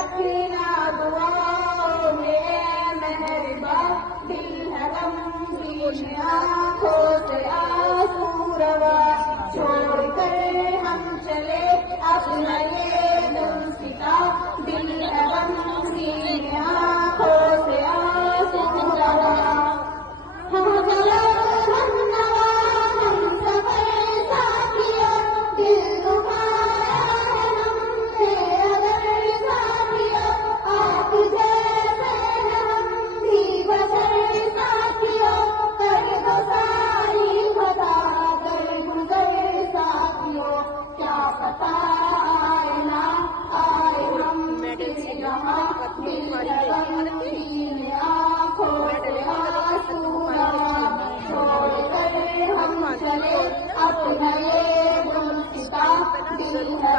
रखना दुआओं में मेहरबान, दिल है गमगीन आँखों से आंसू रवा, छोड़ कर हम चले अपना ये गुलसिता, दिल है गमगीन आँखों से आंसू रवा। हम चला हम नवा हम सफर साथियों, दिल दुखाया है हमने अगर साथियों, आप जैसे हम भी बशर साथियों, कर दो सारी खता कर गुजर साथियों, क्या पता आए ना आए हम फिर यहाँ, दिल है गमगीन आँखों से आंसू रवा, छोड़ कर हम चले अपना ये गुलसिता, दिल है